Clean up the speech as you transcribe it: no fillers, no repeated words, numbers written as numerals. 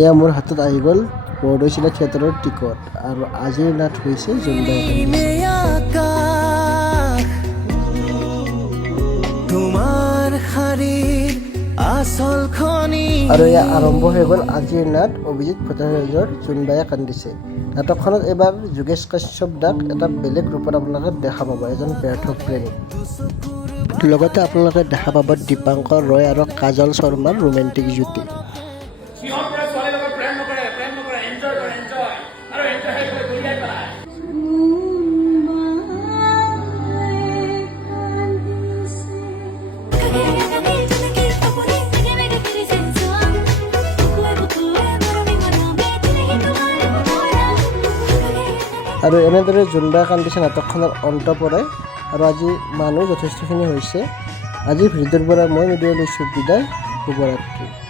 এয়া মোৰ হাতত আহি গ'ল বৰদৈচিলা থিয়েটাৰৰ টিকট আৰু আজিৰ নাট হৈছে জোনবাই আৰু এয়া আৰম্ভ হৈ গ'ল আজিৰ নাট অভিজিত ভট্টাচাৰ্যৰ জোনবায়ে কান্দিছে। নাটকখনত এইবাৰ যোগেশ কাশ্যপ দাক এটা বেলেগ ৰূপত আপোনালোকে দেখা পাব, এজন ব্যৰ্থ প্ৰেমিক। লগতে আপোনালোকে দেখা পাব দীপাংকৰ ৰয় আৰু কাজল শৰ্মাৰ ৰোমেণ্টিক জুটি। আৰু এনেদৰে জোনবাই কান্দিছে নাটকখনৰ অন্ত পৰে আৰু আজি মানুহ যথেষ্টখিনি হৈছে। আজিৰ ভিডিঅ'ৰ পৰা মই লৈছোঁ বিদায়। শুভৰাত্ৰি।